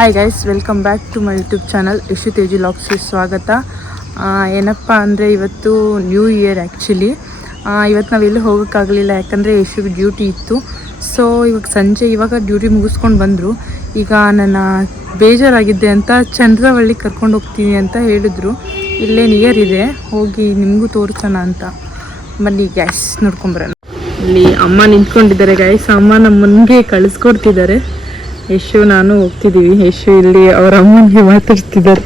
Hi guys welcome back to my YouTube channel Yashu Teji ಲಾಕ್ಸ್ಗೆ ಸ್ವಾಗತ. ಏನಪ್ಪ ಅಂದರೆ ಇವತ್ತು ನ್ಯೂ ಇಯರ್ ಆ್ಯಕ್ಚುಲಿ ಇವತ್ತು ನಾವು ಎಲ್ಲೂ ಹೋಗೋಕ್ಕಾಗಲಿಲ್ಲ, ಯಾಕಂದರೆ ಯಶುಗೆ ಡ್ಯೂಟಿ ಇತ್ತು. ಸೊ ಇವಾಗ ಸಂಜೆ, ಇವಾಗ ಡ್ಯೂಟಿ ಮುಗಿಸ್ಕೊಂಡು ಬಂದರು. ಈಗ ನನ್ನ ಬೇಜಾರಾಗಿದ್ದೆ ಅಂತ ಚಂದ್ರವಳ್ಳಿ ಕರ್ಕೊಂಡು ಹೋಗ್ತೀನಿ ಅಂತ ಹೇಳಿದ್ರು. ಇಲ್ಲೇ ನಿಯರ್ ಇದೆ, ಹೋಗಿ ನಿಮಗೂ ತೋರಿಸೋಣ ಅಂತ. ಬನ್ನಿ ಗ್ಯಾಸ್ ನೋಡ್ಕೊಂಬರೋಣ ಇಲ್ಲಿ ಅಮ್ಮ ನಿಂತ್ಕೊಂಡಿದ್ದಾರೆ ಗೈಸ್ ಅಮ್ಮ ನಮ್ಮನ್ಗೆ ಕಳಿಸ್ಕೊಡ್ತಿದ್ದಾರೆ. ಯಶು ನಾನು ಹೋಗ್ತಿದ್ದೀವಿ ಯಶು ಇಲ್ಲಿ ಅವ್ರ ಅಮ್ಮನಿಗೆ ಮಾತಾಡ್ತಿದ್ದಾರೆ.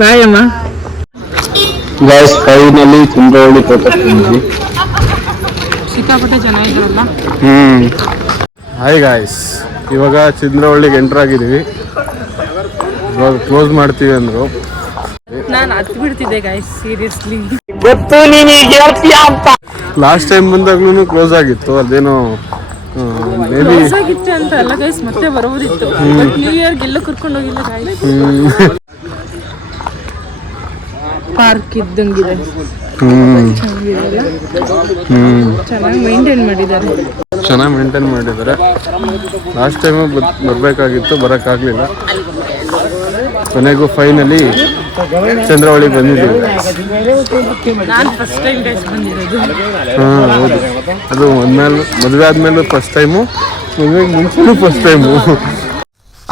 ಬಾಯ್ ಅಮ್ಮ. ಗಾಯ್ಸ್ ಫೈನಲಿ ಚಂದ್ರವಳ್ಳಿ ತೋಟಕ್ಕೆ ಬಂದ್ವಿ ಸಿಕ್ಕಾಪಟ್ಟೆ ಚೆನ್ನಾಗಿದ್ರಲ್ಲ ಹ್ಮ್. ಹಾಯ್ ಗಾಯ್ಸ್ ಇವಾಗ ಚಂದ್ರವಳ್ಳಿಗೆ ಎಂಟರ್ ಆಗಿದ್ದೀವಿ. ಇವಾಗ ಕ್ಲೋಸ್ ಮಾಡ್ತೀವಿ ಅಂದ್ರು. ನಾನು ಹತ್ತು ಬಿಡ್ತಿದ್ದೆ ಗಾಯ್ಸ್ ಸೀರಿಯಸ್ಲಿ ಲಾಸ್ಟ್ ಟೈಮ್ ಬಂದಾಗ್ಲೂ ಕ್ಲೋಸ್ ಆಗಿತ್ತು. ಅದೇನೋ ಆಗಿತ್ತು ಅಂತ ಅಲ್ಲ ಗೈಸ್ ಮತ್ತೆ ಬರೋದಿತ್ತು. ಬಟ್ ನ್ಯೂ ಇಯರ್ ಗೆಲ್ಲ ಕರ್ಕೊಂಡು ಹೋಗಿಲ್ಲ ಗಾಯ್ಸ್ ಪಾರ್ಕ್ ಇದ್ದಂಗಿದೆ. ಚೆನ್ನಾಗಿ ಮೈಂಟೈನ್ ಮಾಡಿದ್ದಾರೆ. ಚೆನ್ನಾಗಿ ಮೇಂಟೈನ್ ಮಾಡಿದ್ದಾರೆ. ಲಾಸ್ಟ್ ಟೈಮ್ ಬರಬೇಕಾಗಿತ್ತು ಬರೋಕ್ಕಾಗಲಿಲ್ಲ. ಕೊನೆಗೂ ಫೈನಲಿ ಚಂದ್ರವಳ್ಳಿ ಬಂದಿದ್ದೀವಿ. ನಾನು ಫಸ್ಟ್ ಟೈಮ್ ಗೈಸ್ ಬಂದಿರೋದು. ಹಾಂ ಹೌದು. ಅದು ಒಂದ್ಮೇಲೆ ಮದುವೆ ಆದ್ಮೇಲೆ ಫಸ್ಟ್ ಟೈಮು ಮದುವೆಗೆ ಮುಂಚೆನೂ ಫಸ್ಟ್ ಟೈಮು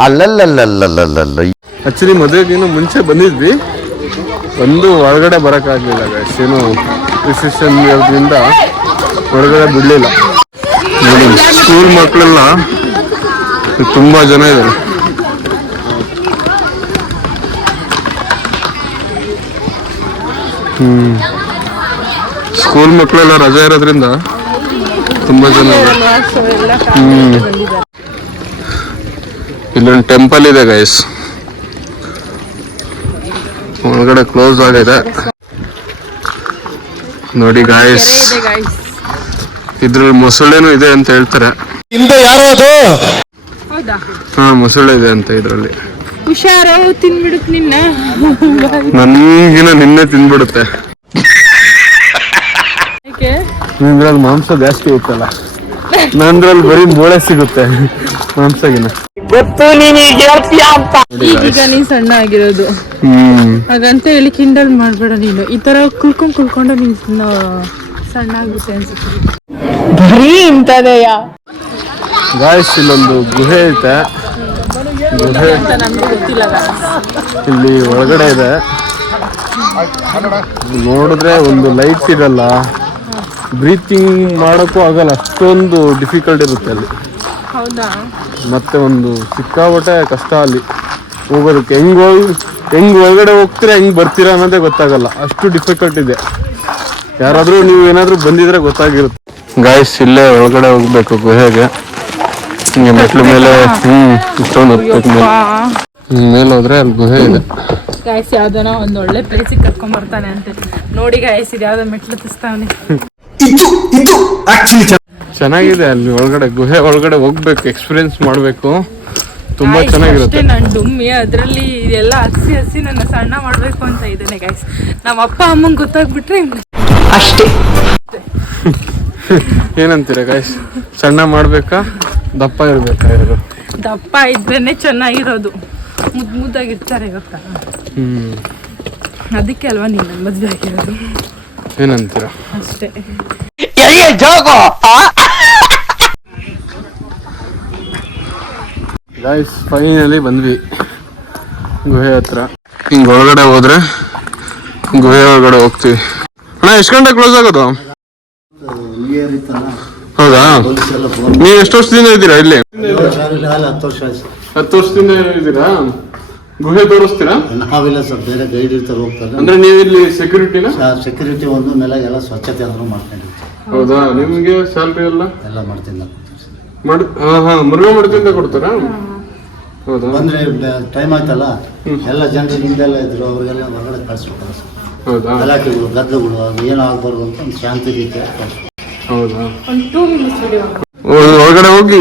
ಅಲ್ಲಲ್ಲಲ್ಲಲ್ಲಲ್ಲಲ್ಲ ಆ್ಯಕ್ಚುಲಿ ಮದುವೆಗಿನ್ನೂ ಮುಂಚೆ ಬಂದಿದ್ವಿ. ಒಂದು ಹೊರಗಡೆ ಬರೋಕ್ಕಾಗಲಿಲ್ಲ ಗೈಸ್ ಏನು ರಿಸೆಪ್ಷನ್ ಇರೋದ್ರಿಂದ ಹೊರಗಡೆ ಬಿಡಲಿಲ್ಲ. ನೋಡಿ ಸ್ಕೂಲ್ ಮಕ್ಕಳೆಲ್ಲ ತುಂಬ ಜನ ಇದ್ದಾರೆ. ಸ್ಕೂಲ್ ಮಕ್ಕಳೆಲ್ಲ ರಜೆ ಇರೋದ್ರಿಂದ ತುಂಬಾ ಜನ ಹ್ಮ್. ಇಲ್ಲೊಂದು ಟೆಂಪಲ್ ಇದೆ ಗೈಸ್ ಒಳಗಡೆ ಕ್ಲೋಸ್ ಆಗಿದೆ. ನೋಡಿ ಗಾಯ್ಸ್ ಇದ್ರಲ್ಲಿ ಮೊಸಳೆನೂ ಇದೆ ಅಂತ ಹೇಳ್ತಾರೆ. ಹೌದಾ? ಹಾ ಮೊಸಳೆ ಇದೆ ಅಂತ ಇದ್ರಲ್ಲಿ. ಹುಷಾರು ತಿನ್ಬಿಡುತ್ತೆ ನಿನ್ನ. ನನ್ಗಿನ ನಿನ್ನೆ ತಿನ್ಬಿಡುತ್ತೆ. ಯಾಕೆ? ಇದ್ರಲ್ಲಿ ಮಾಂಸ ಜಾಸ್ತಿ ಇತ್ತಲ್ಲ ನಂದ್ರಲ್ಲಿ ಬರೀ ಮೂಳೆ ಸಿಗುತ್ತೆ. ಮಾಂಸಗಿನ. ಈಗ ನೀನ್ ಸಣ್ಣ ಆಗಿರೋದು. ಹ್ಮ್. ಹಾಗಂತ ಹೇಳಿ ಕಿಂಡಲ್ ಮಾಡ್ಬೇಡ ನೀನು. ಈ ತರ ಕುಳ್ಕೊಂಡ್ ಕುಲ್ಕೊಂಡು ನೀನ್ ಸಣ್ಣ- ಸಣ್ಣ ಆಗುತ್ತೆ ಅನ್ಸುತ್ತೆ. ಬರೀ ಇಂತದೆಯ ಗಾಯಸ್ ಇಲ್ಲೊಂದು ಗುಹೆ ಐತೆ. ಇಲ್ಲಿ ಒಳಗಡೆ ಇದೆ. ನೋಡಿದ್ರೆ ಒಂದು ಲೈಟ್ ಇರಲ್ಲ ಬ್ರೀತಿಂಗ್ ಮಾಡೋಕ್ಕೂ ಆಗಲ್ಲ. ಅಷ್ಟೊಂದು ಡಿಫಿಕಲ್ಟ್ ಇರುತ್ತೆ ಅಲ್ಲಿ. ಹೌದಾ? ಮತ್ತೆ ಒಂದು ಸಿಕ್ಕಾಪಟ್ಟೆ ಕಷ್ಟ ಅಲ್ಲಿ. ಹೋಗೋದಕ್ಕೆ. ಹೆಂಗ್ ಹೋಗಿ ಹೆಂಗ್ ಒಳಗಡೆ ಹೋಗ್ತೀರಾ ಹೆಂಗ್ ಬರ್ತೀರಾ ಅನ್ನೋದೇ ಗೊತ್ತಾಗಲ್ಲ. ಅಷ್ಟು ಡಿಫಿಕಲ್ಟ್ ಇದೆ. ಯಾರಾದ್ರೂ ನೀವು ಏನಾದ್ರೂ ಬಂದಿದ್ರೆ ಗೊತ್ತಾಗಿರುತ್ತೆ. ಗಾಯಸ್ ಇಲ್ಲೇ ಒಳಗಡೆ ಹೋಗ್ಬೇಕು ಗುಹೆಗೆ. ಹಿಂಗೆ ಮೆಟ್ಲು ಮೇಲೆ ಹ್ಮ್ ಇಷ್ಟೊಂದು ಮೇಲೆ. ಮೇಲೆ ಹೋದ್ರೆ ಅಲ್ಲಿ ಗುಹೆ ಇದೆ. ಗಾಯ್ಸ್ ಯಾವ್ದನ ಒಂದ್ ಒಳ್ಳೆ ಪ್ಲೇಸಿಗೆ ಕರ್ಕೊಂಡ್ ಬರ್ತಾನೆ ಅಂತೆ. ನೋಡಿ ಗಾಯ್ಸ್ ಇದು ಯಾವ್ದೋ ಮೆಟ್ಲು ತಿಸ್ತಾವನೆ. ಚೆನ್ನಾಗಿದೆ ಅಲ್ಲಿ ಒಳಗಡೆ ಗುಹೆ ಒಳಗಡೆ ಹೋಗ್ಬೇಕು ಎಕ್ಸ್ಪೀರಿಯನ್ಸ್ ಮಾಡ್ಬೇಕು. ತುಂಬಾ ಚೆನ್ನಾಗಿರುತ್ತೆ. ನಾನು ಡುಮ್ಮಿ ಅದ್ರಲ್ಲಿ ಇದೆಲ್ಲ ಹಸಿ ಹಸಿ ನನ್ನ ಸಣ್ಣ ಮಾಡ್ಬೇಕು ಅಂತ ಇದ್ದೇನೆ ಗಾಯ್ಸ್ ನಮ್ಮ ಅಪ್ಪ ಅಮ್ಮಂಗ್ ಗೊತ್ತಾಗ್ಬಿಟ್ರೆ ಏನಂತೀರ ಗಾಯ್ಸ್ ಸಣ್ಣ ಮಾಡ್ಬೇಕಾ? ದಪ್ಪ ಇರ್ಬೇಕಾ ಇರೋದು? ದಪ್ಪ ಇದ್ರೇನೆ ಚೆನ್ನಾಗಿರೋದು. ಮುದ್ ಮುದ್ದಾಗಿರ್ತಾರೆ ಗೊತ್ತಾ? ಹ್ಮ್. ಅದಕ್ಕೆ ಅಲ್ವಾ ನೀನು ಮದ್ವೆ ಆಗಿರೋದು? ಏನಂತೀರ? ಅಷ್ಟೇ. ಗಾಯ್ಸ್ ಫೈನಲಿ ಬಂದ್ವಿ. ಗುಹೆ ಹತ್ರ. ಹಿಂಗ್ ಒಳಗಡೆ ಹೋದ್ರೆ ಗುಹೆ ಒಳಗಡೆ ಹೋಗ್ತೀವಿ. ಅಣ್ಣ ಎಷ್ಟು ಗಂಟೆ ಕ್ಲೋಸ್ ಆಗೋದು? ಹೌದಾ? ನೀವು ಎಷ್ಟು ವರ್ಷದಿಂದ ಇದ್ದೀರಾ ಇಲ್ಲಿ? ಹತ್ತು ವರ್ಷ ಆಯ್ತು. ಹತ್ತು ವರ್ಷದಿಂದ ಇದ್ದೀರಾ? ಗುಹೆ ತೋರಿಸ್ತೀರಾ? ನಾವಿಲ್ಲ ಸರ್ ಬೇರೆ ಗೈಡ್ ಇರ್ತಾರೆ ಹೋಗ್ತಾರೆ. ಅಂದ್ರೆ ನೀವು ಇಲ್ಲಿ ಸೆಕ್ಯೂರಿಟಿನ ಸೆಕ್ಯೂರಿಟಿ ಒಂದು ನೆಲ ಎಲ್ಲ ಸ್ವಚ್ಛತೆ ಆದ್ರೂ ಮಾಡ್ಕೊಂಡಿರ್ತೀವಿ. ಹೌದಾ? ನಿಮಗೆ ಸ್ಯಾಲ್ರಿ ಎಲ್ಲ? ಎಲ್ಲ ಮಾಡ್ತೀನಿ ನಾನು. ಮಾಡ್ ಹಾ ಹಾ ಮುರುಘಾ ಮಠದಿಂದ ಕೊಡ್ತಾರಾ? ಹೌದಾ? ಬಂದ್ರೆ ಟೈಮ್ ಆಯ್ತಲ್ಲ? ಎಲ್ಲ ಜನರು ಹಿಂದೆಲ್ಲ ಇದ್ರು ಅವ್ರಿಗೆಲ್ಲ ಹೊರಗಡೆ ಕಳಿಸ್ಬಿಡ್ತಾರೆ ಸರ್. ಹೌದಾ? ಗಲಾಟೆಗಳು ಗದ್ದಲಗಳು ಅದು ಏನೂ ಆಗ್ಬಾರ್ದು ಅಂತ ಒಂದು ಶಾಂತಿ ರೀತಿಯಾಗಿ ಹೌದಾ? ಒಂದು ಟೂ ಮಿನಿಟ್ಸ್ ವಿಡಿಯೋ ಒ- ಒಳಗಡೆ ಹೋಗಿ.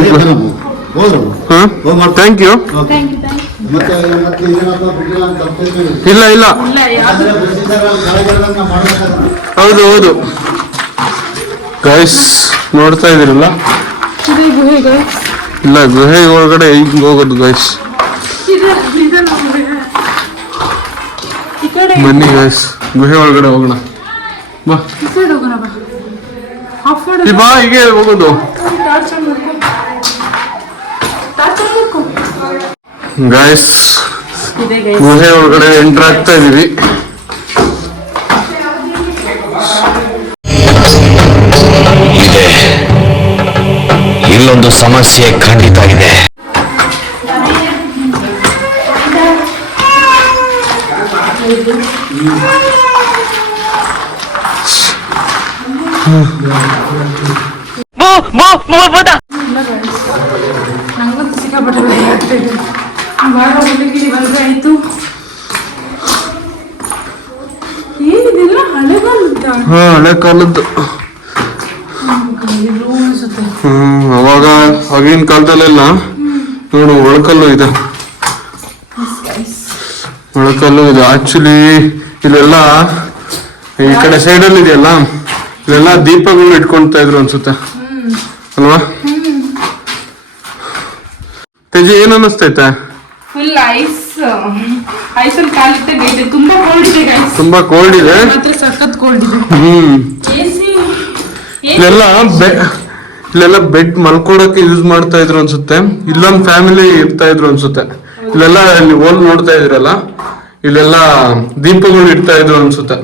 ಥ್ಯಾಂಕ್ ಯು ಇಲ್ಲ ಇಲ್ಲ. ಹೌದು ಹೌದು. ಗೈಸ್ ನೋಡ್ತಾ ಇದ್ದೀರಲ್ಲ? ಇಲ್ಲ ಗುಹೆ ಒಳಗಡೆ ಹಿಂಗ್ ಹೋಗೋದು ಗೈಸ್ ಬನ್ನಿ ಗಾಯ್ಸ್ ಗುಹೆ ಒಳಗಡೆ ಹೋಗೋಣ. ಬಾ. ಬಾ ಹೀಗೆ ಹೋಗೋದು ಗಾಯ್ಸ್ ಗುಹೆ ಒಳಗಡೆ ಎಂಟರ್ ಆಗ್ತಾ ಇದೀವಿ ಇದೆ. ಇಲ್ಲೊಂದು ಸಮಸ್ಯೆ ಖಂಡಿತ ಇದೆ. ನಂಗಂತೂ ಸಿಕ್ಕಾಪಟ್ಟೆ ಭಯ ಆಗ್ತಿದೆ ಬಾಳ ಹುಡುಗಿರಿ ಬಂದ್ರೆ ಆಯ್ತು. ಏನಿದೆಲ್ಲ ಹಳೆಗಾಲದ ಹಾ ಹಳೆ ಕಾಲದ್ದು ಹ್ಮ್ ಅವಾಗ ಆಗಿನ ಕಾಲದಲ್ಲೆಲ್ಲ ನೋಡು ಒಳಕಲ್ಲು ಇದೆ. ಒಳಕಲ್ಲು ಇದೆ. ಆಕ್ಚುಲಿ ಇಲ್ಲೆಲ್ಲ ಈ ಕಡೆ ಸೈಡಲ್ಲಿ ಇದೆಯಲ್ಲ? ಇಲ್ಲೆಲ್ಲ ದೀಪಗಳು ಇಟ್ಕೊಂತಾ ಇದ್ರು ಅನ್ಸುತ್ತೆ. ಅಲ್ವಾ? ತೇಜಿ ಏನ್ ಅನ್ನಿಸ್ತೈತೆ ಫುಲ್ ಐಸ್ ಐಸಲ್ಲಿ ಕಾಲಿಟ್ಟೆ ಗೈತೆ ತುಂಬಾ ಕೋಲ್ಡ್ ಇದೆ ಗೈಸ್ ತುಂಬಾ ಕೋಲ್ಡ್ ಇದೆ. ಮಾತ್ರ ಸಖತ್ ಕೋಲ್ಡ್ ಇದೆ. ಹ್ಮ್. ಇಲ್ಲೆಲ್ಲ ಇಲ್ಲೆಲ್ಲ ಬೆಡ್ ಮಲ್ಕೊಡಕ್ಕೆ ಯೂಸ್ ಮಾಡ್ತಾ ಇದ್ರು ಅನ್ಸುತ್ತೆ. ಇಲ್ಲೊಂದ್ ಫ್ಯಾಮಿಲಿ ಇರ್ತಾ ಇದ್ರು ಅನ್ಸುತ್ತೆ. ಇಲ್ಲೆಲ್ಲ ಇಲ್ಲಿ ಹೋಲ್ ನೋಡ್ತಾ ಇದ್ರಲ್ಲ ಇಲ್ಲೆಲ್ಲ ದೀಪಗಳು ಇಡ್ತಾ ಇದ್ರು ಅನ್ಸುತ್ತೆ.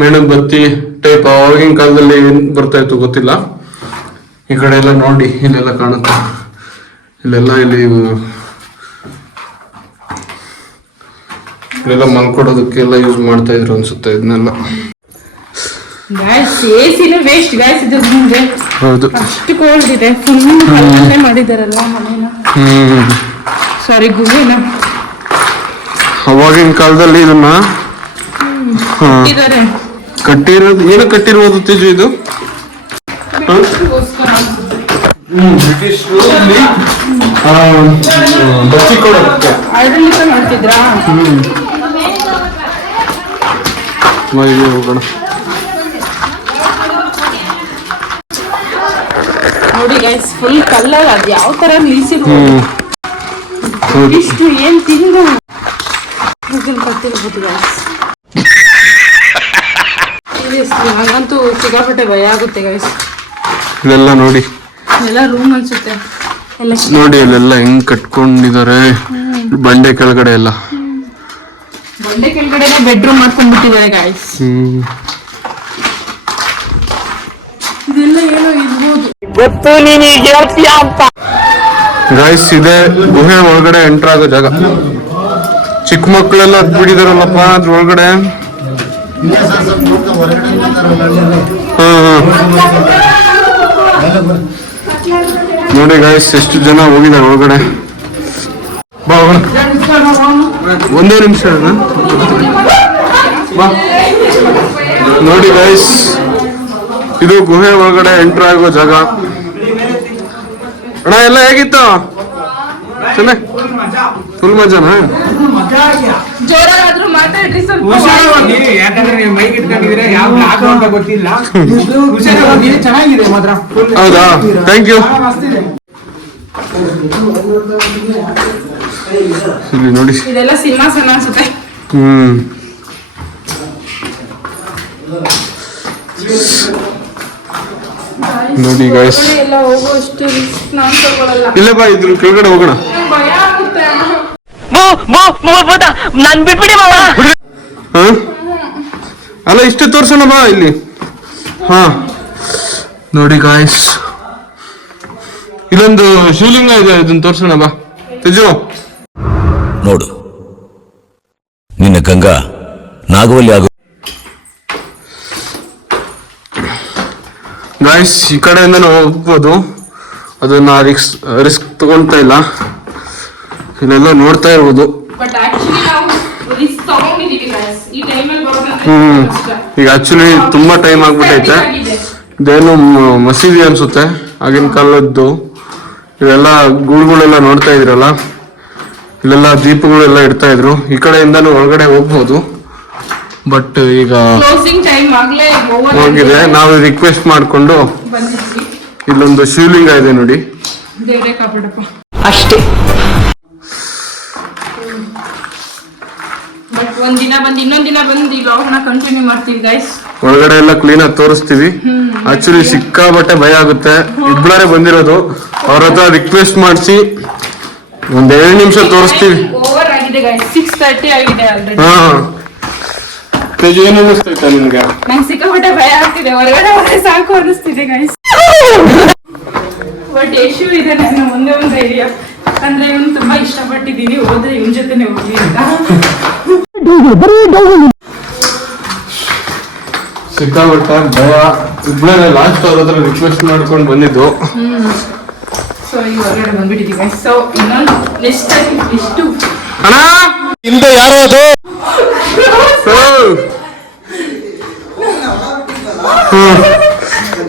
ಮೇಣದ ಬತ್ತಿ ಟೈಪ್ ಅವಾಗಿನ ಕಾಲದಲ್ಲಿ ಏನ್ ಬರ್ತಾ ಇತ್ತು ಗೊತ್ತಿಲ್ಲ. ಈ ಕಡೆ ಎಲ್ಲ ನೋಡಿ ಇಲ್ಲೆಲ್ಲ ಕಾಣುತ್ತ. ಇಲ್ಲೆಲ್ಲ ಇಲ್ಲಿ ಇಲ್ಲೆಲ್ಲ ಮಲ್ಕೊಡೋದಕ್ಕೆಲ್ಲ ಯೂಸ್ ಮಾಡ್ತಾ ಇದ್ರು ಅನ್ಸುತ್ತೆ ಇದನ್ನೆಲ್ಲ. ಗಾಯ್ಸ್ ಎಸಿನ ವೇಸ್ಟ್ ಗಾಯ್ಸ್ ಇದು ರೂಮ್ಗೆ ಹೌದು. ಅಷ್ಟು ಕೋಲ್ಡ್ ಇದೆ. ಫುಲ್ ಮಾಡಿದಾರಲ್ಲ ಮನೇನ? ಹ್ಮ್. ಸಾರಿ ಗುಹೆನ. ಅವಾಗಿನ ಕಾಲದಲ್ಲಿ ಇದನ್ನ ಇದಾರೆ ಕಟ್ಟಿರೋದು ಏನು ಕಟ್ಟಿರುವುದು ತೇಜು ಇದು? ಬ್ರಿಟಿಷ್ ಬಚ್ಚಿ ಕೊಡೋದಕ್ಕೆ. ಆಡಳಿತ ಮಾಡ್ತಿದ್ರಾ? ಮೈಗೆ ಹೋಗೋಣ. ನೋಡಿ ಗೈಸ್ ಫುಲ್ ಕಲ್ಲಲ್ಲ ಅದು ಯಾವ ತರ ಹೌದು ಇಷ್ಟು ಏನ್ ತಿಂದು? ಗೊತ್ತಿರ್ಬೋದು ಗೈಸ್ ಸೀರಿಯಸ್ಲಿ ನಂಗಂತೂ ಸಿಕ್ಕಾಪಟ್ಟೆ ಭಯ ಆಗುತ್ತೆ ಗೈಸ್ ಇಲ್ಲೆಲ್ಲ ನೋಡಿ. ಎಲ್ಲ ರೂಮ್ ಅನ್ಸುತ್ತೆ. ಎಲ್ಲ ನೋಡಿ ಇಲ್ಲೆಲ್ಲ ಹೆಂಗ್ ಕಟ್ಕೊಂಡಿದ್ದಾರೆ. ಬಂಡೆ ಕೆಳಗಡೆ ಎಲ್ಲ. ಬಂಡೆ ಕೆಳಗಡೆ ಬೆಡ್ರೂಮ್ ಮಾಡ್ಕೊಂಡ್ಬಿಟ್ಟಿದ್ದಾರೆ ಗಾಯ್ಸ್ ಹ್ಮ್. ಇದೆಲ್ಲ ಏನೋ ಇರ್ಬೋದು. ಗಾಯ್ಸ್ ಇದೆ ಗುಹೆ ಒಳಗಡೆ ಎಂಟರ್ ಆಗೋ ಜಾಗ. ಚಿಕ್ಕ ಮಕ್ಕಳೆಲ್ಲ ಬಿಡಿದಾರಲ್ಲಪ್ಪ ಅದ್ರ ಒಳಗಡೆ ನೋಡಿ ಗಾಯ್ಸ್ ಎಷ್ಟು ಜನ ಹೋಗಿದ್ದಾರೆ ಒಳಗಡೆ? ಬಾ ಒಂದೇ ನಿಮಿಷ ಬಾ. ನೋಡಿ ಗಾಯ್ಸ್ ಇದು ಗುಹೆ ಒಳಗಡೆ ಎಂಟರ್ ಆಗೋ ಜಾಗ. ಅಣ್ಣ ಎಲ್ಲ ಹೇಗಿತ್ತು? ಚೆನ್ನಾಗಿ ಫುಲ್ ಮಜಾನಾ? ಜೋರಾದ್ರೂ ಮಾತಾಡ್ರಿ ಸರ್ ಹುಷಾರಾಗಿ ಯಾಕಂದ್ರೆ ನೀವು ಮೈಕ್ ಇಟ್ಕೊಂಡಿದ್ರೆ ಯಾವ ಹಾಕೋ ಅಂತ ಗೊತ್ತಿಲ್ಲ. ಹುಷಾರಾಗಿ ಚೆನ್ನಾಗಿದೆ ಮಾತ್ರ. ಹೌದಾ? ಥ್ಯಾಂಕ್ ಯು ಇಲ್ಲಿ ನೋಡಿ. ಇದೆಲ್ಲ ಸಿಂಹಾಸನ ಅನ್ಸುತ್ತೆ. ಹ್ಮ್. ನೋಡಿ ಗಾಯ್ಸ್ ಎಲ್ಲ ಹೋಗುವಷ್ಟು ರಿಸ್ಕ್ ನಾನು ತಗೊಳ್ಳಲ್ಲ ಇಲ್ಲ ಬಾ ಇದ್ರ ಕೆಳಗಡೆ ಹೋಗೋಣ. ಭಯ ನನ್ ಬಿಟ್ಬಿಡಿ ಮಾವ. ಹಾ? ಅಲ್ಲ ಇಷ್ಟು ತೋರ್ಸೋಣ ಬಾ ಇಲ್ಲಿ. ಹಾ. ನೋಡಿ ಗಾಯ್ಸ್ ಇಲ್ಲೊಂದು ಶಿವಲಿಂಗ ಇದೆ ಇದನ್ನ ತೋರ್ಸೋಣ ಬಾ. ತೇಜು. ನೋಡು. ನಿನ್ನ ಗಂಗಾ ನಾಗವಲ್ಲಿ ಆಗು ಗಾಯ್ಸ್ ಈ ಕಡೆಯಿಂದ ನಾವು ಹೋಗ್ಬೋದು. ಅದನ್ನ ರಿಸ್ಕ್ ರಿಸ್ಕ್ ತಗೊಳ್ತಾ ಇಲ್ಲ. ಇಲ್ಲೆಲ್ಲ ನೋಡ್ತಾ ಇರ್ಬೋದು. ಬಟ್ ಆಕ್ಚುಲಿ ನಾವು ರಿಸ್ಕ್ ತಗೊಂಡಿದೀವಿ guys. ಈ ಟೈಮಲ್ಲಿ ಹ್ಮ್. ಈಗ ಆಕ್ಚುಲಿ ತುಂಬಾ ಟೈಮ್ ಆಗ್ಬಿಟ್ಟೈತೆ ಇದೇನು ಮಸೀದಿ ಅನ್ಸುತ್ತೆ? ಆಗಿನ ಕಾಲದ್ದು. ಇವೆಲ್ಲ ಗೂಳುಗಳೆಲ್ಲ ನೋಡ್ತಾ ಇದ್ರಲ್ಲ? ಇಲ್ಲೆಲ್ಲ ದೀಪಗಳೆಲ್ಲ ಇಡ್ತಾ ಇದ್ರು. ಈ ಕಡೆಯಿಂದನೂ ಒಳಗಡೆ ಹೋಗ್ಬೋದು. ಬಟ್ ಈಗ ಕ್ಲೋಸಿಂಗ್ ಟೈಮ್ ಆಗ್ಲೇ ಹೋಗಿದೆ. ನಾವು ರಿಕ್ವೆಸ್ಟ್ ಮಾಡಿಕೊಂಡು ಇಲ್ಲೊಂದು ಶಿವಲಿಂಗ ಇದೆ ನೋಡಿ. ಅಷ್ಟೇ. ಒಂದ್ ದಿನ ಬಂದು ಇನ್ನೊಂದ್ ದಿನ ಬಂದು ಈ ಲಾಗ್ನ ಕಂಟಿನ್ಯೂ ಮಾಡ್ತೀವಿ ಗೈಸ್ ಒಳಗಡೆ ಎಲ್ಲ ಕ್ಲೀನ್ ಆಗಿ ತೋರಿಸ್ತೀವಿ. ಆಕ್ಚುಲಿ ಸಿಕ್ಕಾಬಟ್ಟೆ ಭಯ ಆಗುತ್ತೆ. ಇಬ್ಬರೇ ಬಂದಿರೋದು. ಅವ್ರ ಹತ್ರ ರಿಕ್ವೆಸ್ಟ್ ಮಾಡಿಸಿ ಒಂದ್ ಎರಡು ನಿಮಿಷ ತೋರಿಸ್ತೀವಿ. ಓವರ್ ಆಗಿದೆ ಗೈಸ್ ಸಿಕ್ಸ್ ತರ್ಟಿ ಆಗಿದೆ ಆಲ್ರೆಡಿ ಹಾ. ತೇಜು ಏನ್ ಅನ್ನಿಸ್ತೈತೆ ನಿಮ್ಗೆ? ನಂಗೆ ಸಿಕ್ಕಾಪಟ್ಟೆ ಭಯ ಆಗ್ತಿದೆ. ಹೊರಗಡೆ ಹೋದ್ರೆ ಸಾಕು ಅನಿಸ್ತಿದೆ ಗೈಸ್ ಬಟ್ ಯಶು ಇದೆ ನನ್ನ ಮುಂದೆ ಒಂದು ಐಡಿಯಾ ಅಂದ್ರೆ ಇವನು ತುಂಬಾ ಇಷ್ಟಪಟ್ಟಿದ್ದೀನಿ. ಹೋದ್ರೆ ಇವನ್ ಜೊತೆನೆ ಹೋಗ್ಲಿ ಅಂತ. ಸಿಕ್ಕಾಬಟ್ಟೆ ಭಯ. ಇಬ್ಬರೇ ಲಾಸ್ಟ್ ಅವ್ರ ಹತ್ರ ರಿಕ್ವೆಸ್ಟ್ ಮಾಡ್ಕೊಂಡು ಬಂದಿದ್ದು. ಹಿಂದೆ ಯಾರು ಅದು?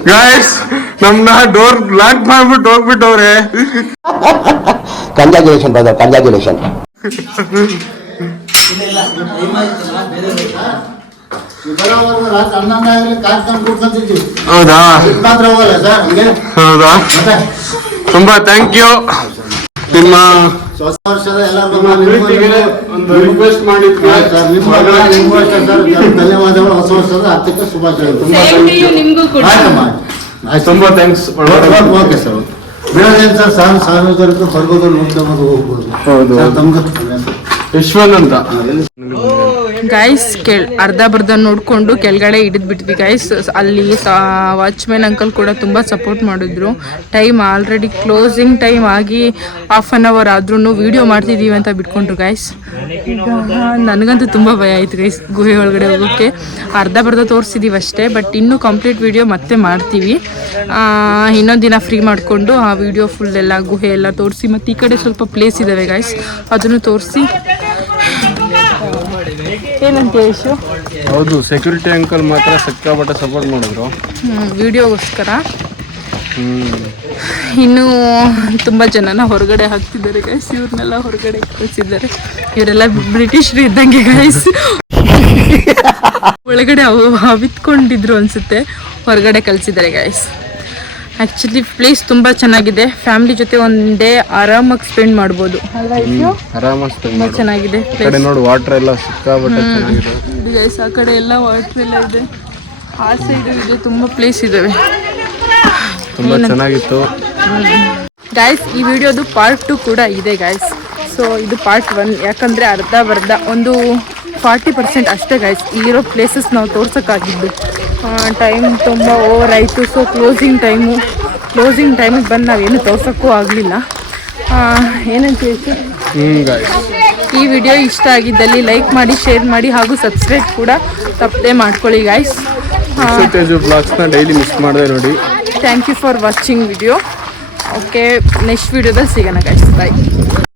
ಗಾಯ್ಸ್ ನಮ್ನ ಡೋರ್ ಲಾಕ್ ಮಾಡ್ಬಿಟ್ಟು ಹೋಗ್ಬಿಟ್ಟವ್ರೆ. ಕಂಗ್ರ್ಯಾಚುಲೇಷನ್ ಬ್ರದರ್ ಕಂಗ್ರ್ಯಾಚುಲೇಷನ್ ಬರೋವರೆಗೂ ರಾತ್ರಿ ಹನ್ನೊಂದು ಆಗಲಿ ಕಾಯ್ಕೊಂಡು ಕೂತ್ಕೊಂತಿದ್ವಿ. ಹೌದಾ? ಮಾತ್ರ ಹೋಗಲ್ಲ ಸರ್ ಹಂಗೆ? ಹೌದಾ? ಮತ್ತೆ? ತುಂಬಾ ಥ್ಯಾಂಕ್ ಯು ನಿಮ್ಮ ಹೊಸ ವರ್ಷದ ಎಲ್ಲ ಒಂದು ರಿಕ್ವೆಸ್ಟ್ ಮಾಡಿದ್ವಿ ಸರ್ ನಿಮ್ಮ ರಿಕ್ವೆಸ್ಟ್ ಸರ್. ಧನ್ಯವಾದಗಳು. ಹೊಸ ವರ್ಷದ ಹತ್ತಕ್ಕೆ ಶುಭಾಶಯ. ತುಂಬಾ ಟು ಯು ನಿಮ್ಗೂ ಕೂಡ. ಆಯ್ತಮ್ಮ ಆಯ್ತು. ತುಂಬಾ ಥ್ಯಾಂಕ್ಸ್ ಓಕೆ ಸರ್ ಬೇರೆ ಸರ್ ಸಾರ್ ಸಾರ್ವಜನಿಕರು ಬರ್ಬೋದು ಹೋಗ್ಬೋದು. ಹೌದು. ತಮ್ಗೆ ಗೈಸ್ ಕೆಳ್ ಅರ್ಧ ಬರ್ಧ ನೋಡ್ಕೊಂಡು ಕೆಳಗಡೆ ಹಿಡಿದ್ ಬಿಟ್ವಿ. ಗೈಸ್ ಅಲ್ಲಿ ವಾಚ್ಮ್ಯಾನ್ ಅಂಕಲ್ ಕೂಡ ತುಂಬ ಸಪೋರ್ಟ್ ಮಾಡಿದ್ರು. ಟೈಮ್ ಆಲ್ರೆಡಿ ಕ್ಲೋಸಿಂಗ್ ಟೈಮ್ ಆಗಿ ಹಾಫ್ ಆನ್ ಅವರ್ ಆದ್ರೂ ವಿಡಿಯೋ ಮಾಡ್ತಿದ್ದೀವಿ ಅಂತ ಬಿಟ್ಕೊಂಡ್ರು ಗೈಸ್ ನನಗಂತೂ ತುಂಬ ಭಯ ಆಯ್ತು ಗೈಸ್ ಗುಹೆ ಒಳಗಡೆ ಹೋಗೋಕ್ಕೆ ಅರ್ಧ ಬರ್ಧ ತೋರಿಸಿದೀವಿ ಅಷ್ಟೇ ಬಟ್ ಇನ್ನೂ ಕಂಪ್ಲೀಟ್ ವಿಡಿಯೋ ಮತ್ತೆ ಮಾಡ್ತೀವಿ. ಇನ್ನೊಂದು ದಿನ ಫ್ರೀ ಮಾಡಿಕೊಂಡು ಆ ವಿಡಿಯೋ ಫುಲ್ ಎಲ್ಲ, ಗುಹೆ ಎಲ್ಲ ತೋರಿಸಿ, ಮತ್ತು ಈ ಕಡೆ ಸ್ವಲ್ಪ ಪ್ಲೇಸ್ ಇದ್ದಾವೆ ಗೈಸ್ ಅದನ್ನು ತೋರಿಸಿ ಏನಂತ ಹೌದು ಸೆಕ್ಯೂರಿಟಿ ಅಂಕಲ್ ಮಾತ್ರ ಸಿಕ್ಕಾಪಟ್ಟೆ ಸಪೋರ್ಟ್ ಮಾಡಿದ್ರು. ವಿಡಿಯೋಗೋಸ್ಕರ. ಇನ್ನೂ ತುಂಬ ಜನನ ಹೊರಗಡೆ ಹಾಕ್ತಿದ್ದಾರೆ ಗೈಸ್ ಇವ್ರನ್ನೆಲ್ಲ ಹೊರಗಡೆ ಕಳಿಸಿದ್ದಾರೆ. ಇವರೆಲ್ಲ ಬ್ರಿಟಿಷರು ಇದ್ದಂಗೆ ಗೈಸ್ ಒಳಗಡೆ ಅವು ಅವಿತ್ಕೊಂಡಿದ್ರು ಅನ್ಸುತ್ತೆ. ಹೊರಗಡೆ ಕಳಿಸಿದ್ದಾರೆ ಗೈಸ್ ಆ್ಯಕ್ಚುಲಿ ಪ್ಲೇಸ್ ತುಂಬ ಚೆನ್ನಾಗಿದೆ. ಫ್ಯಾಮಿಲಿ ಜೊತೆ ಒಂದೇ ಡೇ ಆರಾಮಾಗಿ ಸ್ಪೆಂಡ್ ಮಾಡಬಹುದು ಆರಾಮಾಗಿ ತುಂಬ ಚೆನ್ನಾಗಿದೆ ನೋಡಿ ವಾಟರ್ ಎಲ್ಲ ಚೆನ್ನಾಗಿದೆ. ಗೈಸ್ ಆ ಕಡೆ ಎಲ್ಲ ವಾಟರ್ ಎಲ್ಲ ಇದೆ. ಆ ಸೈಡು ಇದೆ ತುಂಬಾ ಪ್ಲೇಸ್ ಇದ್ದಾವೆ ತುಂಬಾ ಚೆನ್ನಾಗಿತ್ತು. ಗಾಯ್ಸ್ ಈ ವಿಡಿಯೋದು ಪಾರ್ಟ್ ಟು ಕೂಡ ಇದೆ ಗಾಯ್ಸ್ ಸೊ ಇದು ಪಾರ್ಟ್ ಒನ್ ಯಾಕಂದರೆ ಅರ್ಧ ಬರ್ಧ ಒಂದು ಫಾರ್ಟಿ ಪರ್ಸೆಂಟ್ ಅಷ್ಟೇ ಗಾಯ್ಸ್ ಇರೋ ಪ್ಲೇಸಸ್ ನಾವು ತೋರ್ಸೋಕ್ಕಾಗಿದ್ದು. ಟೈಮ್ ತುಂಬ ಓವರ್ ಆಯಿತು. ಸೊ ಕ್ಲೋಸಿಂಗ್ ಟೈಮು ಕ್ಲೋಸಿಂಗ್ ಟೈಮಿಗೆ ಬಂದು ನಾವೇನು ತೋರ್ಸೋಕ್ಕೂ ಆಗಲಿಲ್ಲ. ಏನಂತ ಹೇಳ್ತೀವಿ ಈ ವಿಡಿಯೋ ಇಷ್ಟ ಆಗಿದ್ದಲ್ಲಿ ಲೈಕ್ ಮಾಡಿ ಶೇರ್ ಮಾಡಿ ಹಾಗೂ ಸಬ್ಸ್ಕ್ರೈಬ್ ಕೂಡ ತಪ್ಪದೆ ಮಾಡ್ಕೊಳ್ಳಿ ಗಾಯ್ಸ್ ಬ್ಲಾಗ್ಸ್ನ ಡೈಲಿ ಮಿಸ್ ಮಾಡಿದೆ ನೋಡಿ. Thank you for watching video okay next ವಿಡಿಯೋದಲ್ಲಿ ಸಿಗೋಣ ಗಾಯ್ಸ್ ಬಾಯ್